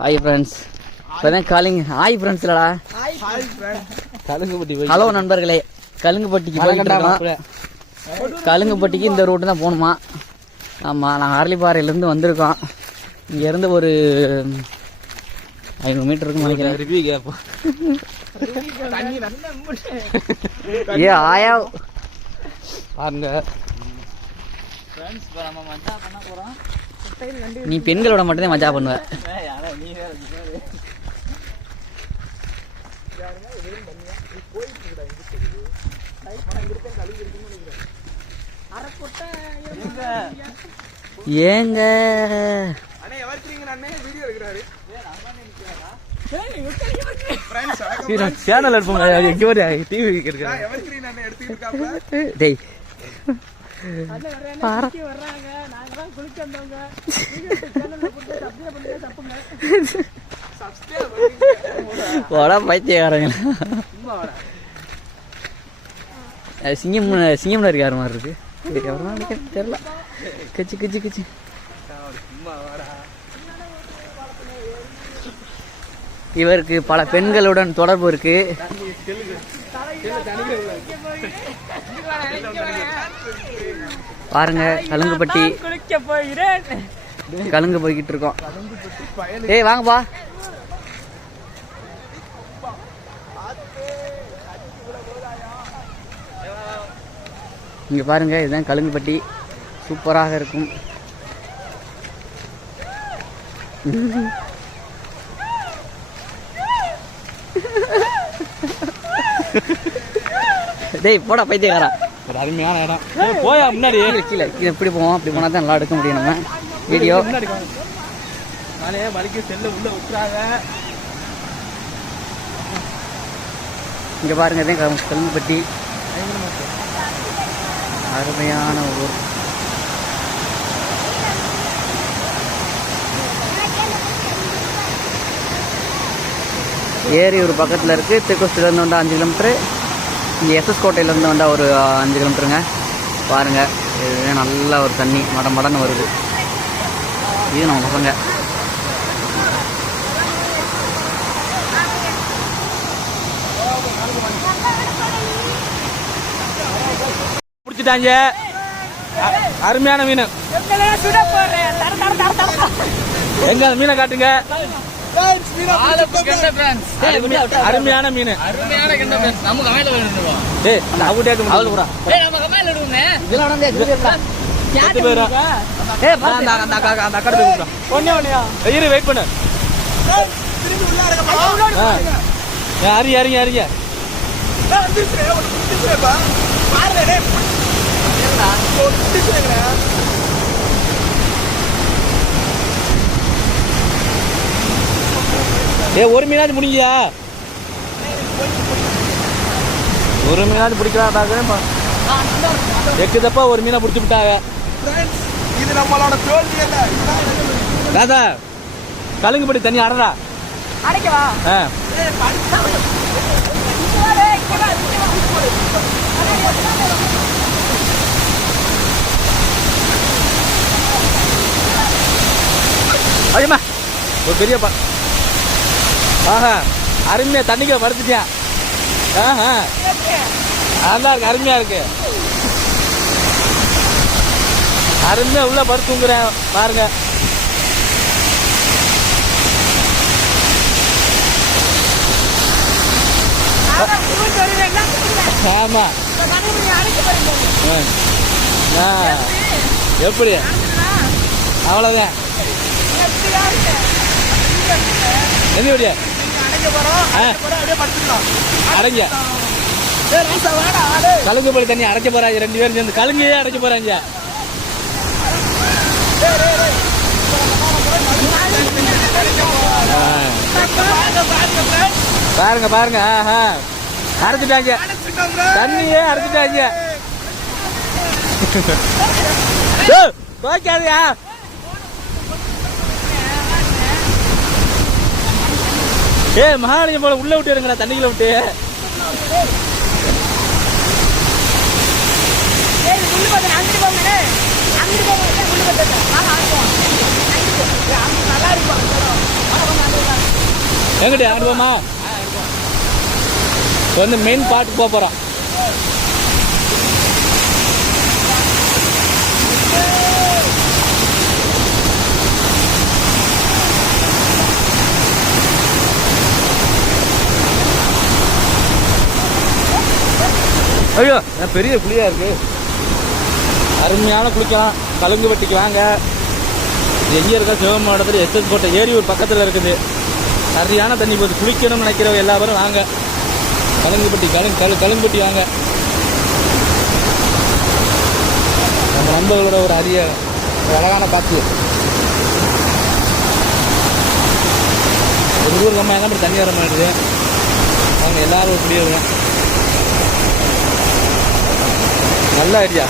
Hi friends. இப்போதான் hi friends இல்லடா, Kalunguppatti. Hello நண்பர்களே, கலுங்குப்பட்டிக்கு போயிட்டு கலுங்குப்பட்டிக்கு இந்த ரூட்டு தான் போகணுமா? ஆமாம், நாங்கள் அரளிப்பாறையிலேருந்து வந்திருக்கோம். இங்கேருந்து ஒரு 500 மீட்டர் இருக்குன்னு நினைக்கிறேன். ரிவ்யூ கேட்போம். ஆயா பாருங்க, நீ பெண்களோட மட்டும்தான் மஜா பண்ணுவ. ஏங்க சேனல் எடுப்போங்க. டிவி டேய் பைத்தியக்காரங்க. சிங்கம்ல இருக்காரு மாதிரி இருக்கு. தெரியல. கச்சி கச்சி கச்சி. இவருக்கு பல பெண்களுடன் தொடர்பு இருக்கு. பாருங்க, கலுங்குப்பட்டி கலுங்கு போய்கிட்டு இருக்கோம். ஏய் வாங்கப்பா. இங்க பாருங்க, இதுதான் கலுங்குப்பட்டி. சூப்பராக இருக்கும். டேய் போடா பைத்தியக்காரா. ஒரு அருமையான இடம். போயா முன்னாடி கீழே எப்படி போவோம்? அப்படி போனா தான் நல்லா எடுக்க முடியும் நம்ம வீடியோ. நானே வலிக்கு செல்ல உள்ள விட்டுறாங்க. இங்க பாருங்க, இதுதான் கலுங்குப்பட்டி. அருமையான ஊர். ஏரி ஒரு பக்கத்தில் இருக்குது. திருக்கோஷ்டிலேருந்து வந்தால் 5 கிலோமீட்ரு. இங்கே எஸ்எஸ் கோட்டையிலேருந்து வந்தால் ஒரு 5 கிலோமீட்டருங்க. பாருங்கள், இது நல்ல ஒரு தண்ணி மடன்னு வருது. இது நம்ம பசங்க. பிடிச்சிட்டாங்க. அருமையான மீன். எங்க மீனை காட்டுங்க. அருமையான மீன். வெயிட் பண்ணு. அறிங்க ஒரு மீனாவது முடிங்கயா. ஒரு மீனாவது பிடிக்கலாம். எக்குதப்பா ஒரு மீனை பிடிச்சி விட்டாங்க. இது நம்மளோட தோல்வி இல்ல. ராதா, கலுங்குப்பட்டி தண்ணி அடடா. அடைக்கவா? ஐயம்மா, ஒரு பெரியப்பா. ஆஹா, அருமையா தண்ணிக்க படுத்துட்டேன். ஆஹா, நல்லா இருக்கு, அருமையா இருக்கு. அருமையா உள்ள படுத்துங்கிறேன் பாருங்க. ஆமா, எப்படி அவ்வளவுதான். எங்க அடைங்க கலுங்குப்பட்டி தண்ணி அடைக்க போறாங்க. 2 பேரும் சேர்ந்து கலுங்கையே அடைக்க போறாங்க. பாருங்க பாருங்க, அடைச்சிட்டாங்க. தண்ணியே அடைச்சிட்டாங்க. போக்காதியா. மகாலிங்கம் போல உள்ள விட்டு எடுங்கடா, தண்ணிக்குள்ள விட்டு. நல்லா இருக்கும். எங்கிட்ட அனுபவமா இப்போ வந்து மெயின் பார்ட்டுக்கு போக போகிறோம். ஐயோ பெரிய குழியாக இருக்குது. அருமையான குளிக்கலாம். கலுங்குவட்டிக்கு வாங்க. எங்கே இருக்கா சிவமாவட்டத்தில் எஸ்எஸ் கோட்டை ஏரி ஒரு பக்கத்தில் இருக்குது. சரியான தண்ணி போகுது. குளிக்கணும்னு நினைக்கிறவங்க எல்லாரும் வாங்க. கலுங்குப்பட்டி கலுங்குப்பட்டி வாங்க. நம்ம நண்பர்களோட ஒரு அழகான காற்று. ஒரு ஊர் நம்ம என்ன பண்ணி தண்ணி வர மாட்டேது. அவங்க எல்லாரும் குடியிருங்க. நல்ல ஐடியா.